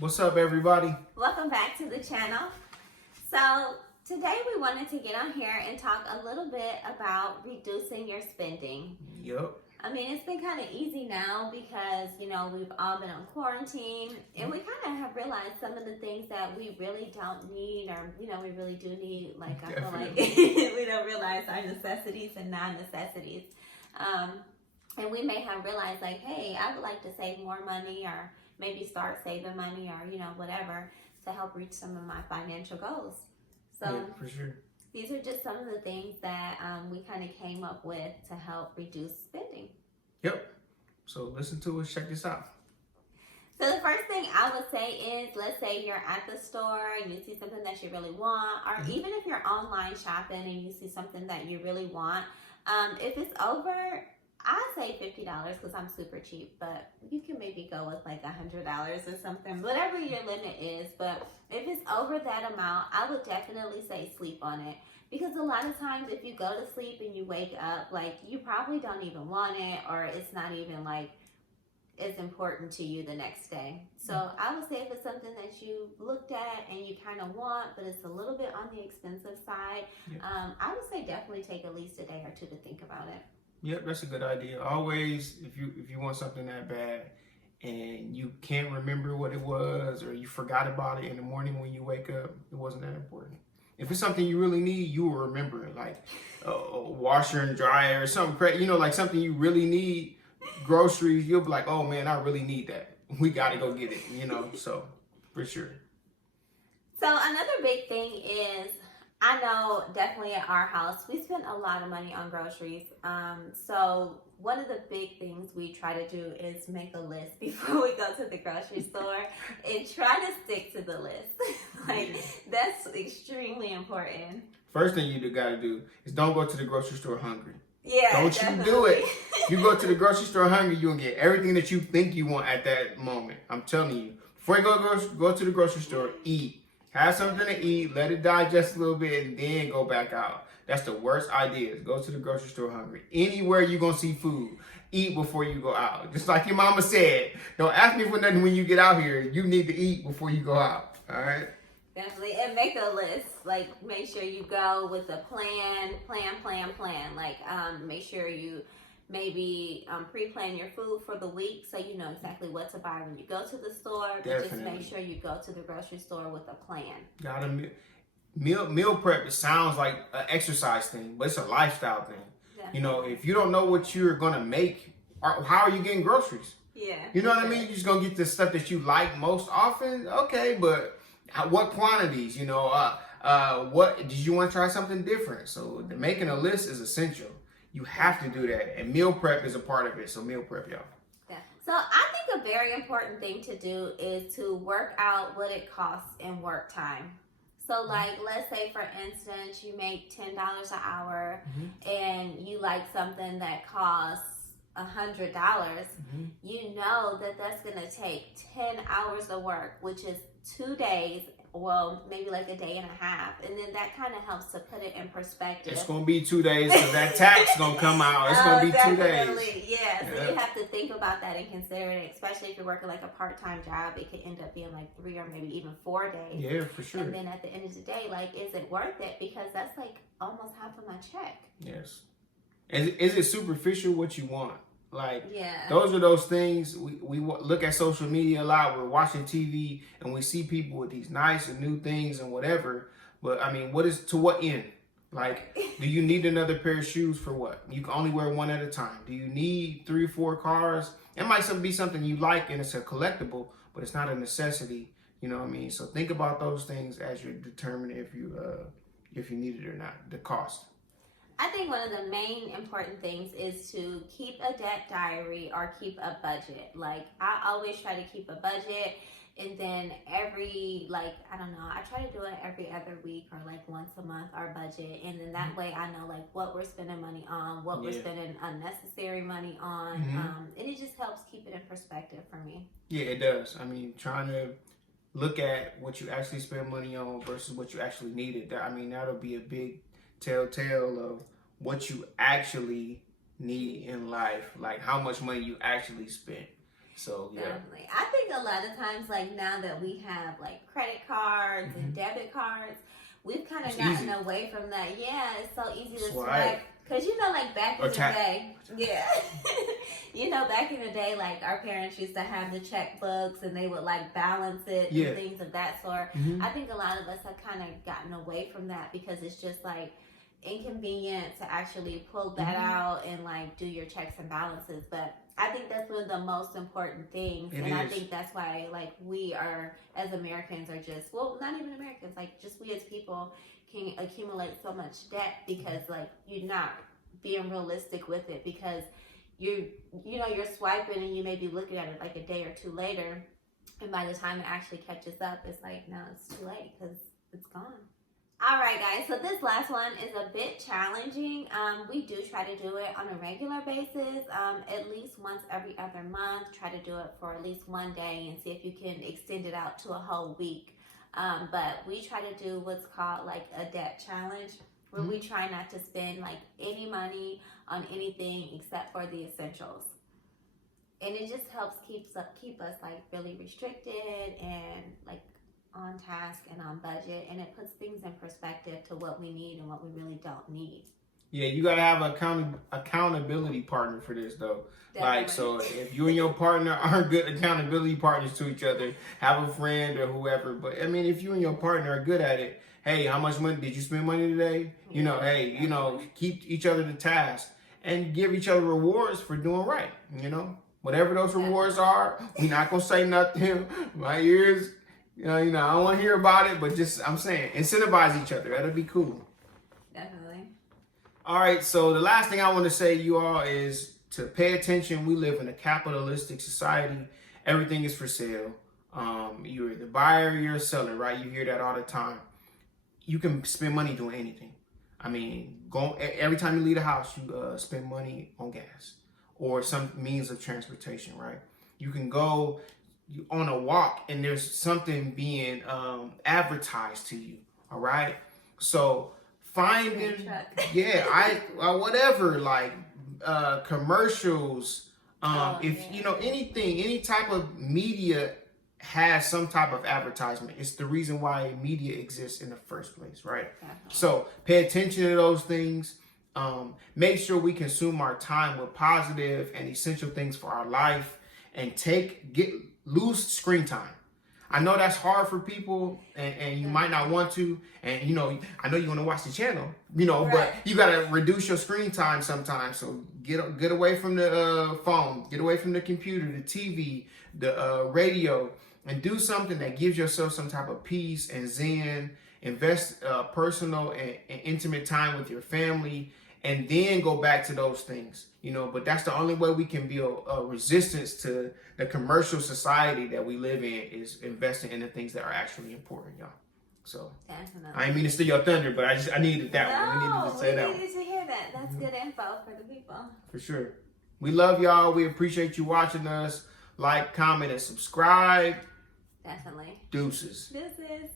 What's up, everybody? Welcome back to the channel. So today we wanted to get on here and talk a little bit about reducing your spending. Yep. I mean, it's been kind of easy now because, we've all been on quarantine and we kind of have realized some of the things that we really don't need or, we really do need. Like, I feel like we don't realize our necessities and non-necessities. And we may have realized like, hey, I would like to save more money or maybe start saving money or, whatever to help reach some of my financial goals. So yeah, for sure. These are just some of the things that we kind of came up with to help reduce spending. Yep. So listen to us. Check this out. So the first thing I would say is, let's say you're at the store and you see something that you really want, or even if you're online shopping and you see something that you really want, if it's over, I say $50 because I'm super cheap, but you can maybe go with like $100 or something, whatever your limit is. But if it's over that amount, I would definitely say sleep on it. Because a lot of times if you go to sleep and you wake up, like you probably don't even want it, or it's not even like as important to you the next day. So I would say if it's something that you looked at and you kind of want, but it's a little bit on the expensive side, I would say definitely take at least a day or two to think about it. Yep, that's a good idea. Always, if you want something that bad and you can't remember what it was or you forgot about it in the morning when you wake up, it wasn't that important. If it's something you really need, you will remember it, like a washer and dryer or something, like something you really need, groceries, you'll be like, oh man, I really need that. We got to go get it, so for sure. So another big thing is, I know definitely at our house, we spend a lot of money on groceries. So one of the big things we try to do is make a list before we go to the grocery store and try to stick to the list. That's extremely important. First thing you got to do is don't go to the grocery store hungry. Yeah, don't definitely. You do it. You go to the grocery store hungry, you'll get everything that you think you want at that moment. I'm telling you. Before you go to the grocery store, eat. Have something to eat, let it digest a little bit, and then go back out. That's the worst idea. Go to the grocery store hungry. Anywhere you're going to see food, eat before you go out. Just like your mama said, don't ask me for nothing when you get out here. You need to eat before you go out. All right? Definitely. And make a list. Like, make sure you go with a plan. Like, make sure you maybe pre-plan your food for the week so you know exactly what to buy when you go to the store. But just make sure you go to the grocery store with a plan. Got a meal prep. It sounds like an exercise thing, but it's a lifestyle thing. Definitely. If you don't know what you're gonna make, how are you getting groceries? Yeah. You know what I mean? You're just gonna get the stuff that you like most often. Okay, but what quantities? What did you want to try something different? So making a list is essential. You have to do that, and meal prep is a part of it. So meal prep, y'all. Yeah. So I think a very important thing to do is to work out what it costs in work time. So like, let's say for instance, you make $10 an hour and you like something that costs $100. You know that that's going to take 10 hours of work, which is 2 days. Well, maybe like a day and a half. And then that kind of helps to put it in perspective. It's going to be 2 days because that tax going to come out. It's going to be 2 days. Yeah. So you have to think about that and consider it, especially if you're working like a part-time job. It could end up being like 3 or maybe even 4 days. Yeah, for sure. And then at the end of the day, like, is it worth it? Because that's like almost half of my check. Yes. Is it superficial what you want? Like, yeah. Those are those things. We look at social media a lot. We're watching TV and we see people with these nice and new things and whatever. But I mean, to what end? Like, do you need another pair of shoes for what? You can only wear one at a time. Do you need 3 or 4 cars? It might be something you like and it's a collectible, but it's not a necessity. You know what I mean? So think about those things as you're determining if you need it or not, the cost. I think one of the main important things is to keep a debt diary or keep a budget. Like, I always try to keep a budget, and then I try to do it every other week or like once a month, our budget. And then that way I know like what we're spending money on, what we're spending unnecessary money on. And it just helps keep it in perspective for me. Yeah, it does. I mean, trying to look at what you actually spend money on versus what you actually needed. That'll be a big telltale of what you actually need in life, like how much money you actually spent. So yeah. Definitely. I think a lot of times, like now that we have like credit cards and debit cards, we've kind of gotten easy. away from that. Yeah, it's so easy to Swipe. swipe. Because, you know, like back in Or the tap. day, yeah. You know, back in the day, like our parents used to have the checkbooks and they would like balance it Yeah. and things of that sort. Mhm. I think a lot of us have kind of gotten away from that because it's just like inconvenient to actually pull that out and like do your checks and balances. But I think that's one of the most important things. It and I is. think that's why like we are, as Americans, are just, well, not even Americans, like just we as people can accumulate so much debt because like you're not being realistic with it, because you're swiping and you may be looking at it like a day or two later, and by the time it actually catches up, it's like, no, it's too late because it's gone. All right, guys, so this last one is a bit challenging. We do try to do it on a regular basis, at least once every other month. Try to do it for at least one day and see if you can extend it out to a whole week. But we try to do what's called like a debt challenge, where we try not to spend like any money on anything except for the essentials. And it just helps keep us like really restricted and like on task and on budget, and it puts things in perspective to what we need and what we really don't need. Yeah, you gotta have an accountability partner for this though. Definitely. Like, so if you and your partner aren't good accountability partners to each other, have a friend or whoever. But I mean, if you and your partner are good at it, hey, how much money did you spend money today? You know, hey, you know, keep each other to task and give each other rewards for doing right. You know, whatever those rewards are, we're not gonna say nothing. My ears, you know, I don't want to hear about it, but just I'm saying, incentivize each other. That'll be cool. Definitely. All right, so the last thing I want to say to you all is to pay attention. We live in a capitalistic society. Everything is for sale. You're the buyer, you're a seller, right? You hear that all the time. You can spend money doing anything. I mean, every time you leave the house, you spend money on gas or some means of transportation, right? You can go on a walk and there's something being advertised to you, all right? So finding, whatever, like commercials, anything, any type of media has some type of advertisement. It's the reason why media exists in the first place, right? So pay attention to those things. Make sure we consume our time with positive and essential things for our life, and lose screen time. I know that's hard for people, and you might not want to, and I know you want to watch the channel, but you gotta reduce your screen time sometimes. So get away from the phone, get away from the computer, the TV, the radio, and do something that gives yourself some type of peace and zen. Invest personal and intimate time with your family, and then go back to those things, but that's the only way we can build a resistance to the commercial society that we live in, is investing in the things that are actually important, y'all. So Definitely. I didn't mean to steal your thunder, but I needed that one. We needed to say that one. We needed to hear that. That's good info for the people. For sure. We love y'all. We appreciate you watching us. Like, comment, and subscribe. Definitely. Deuces. Deuces.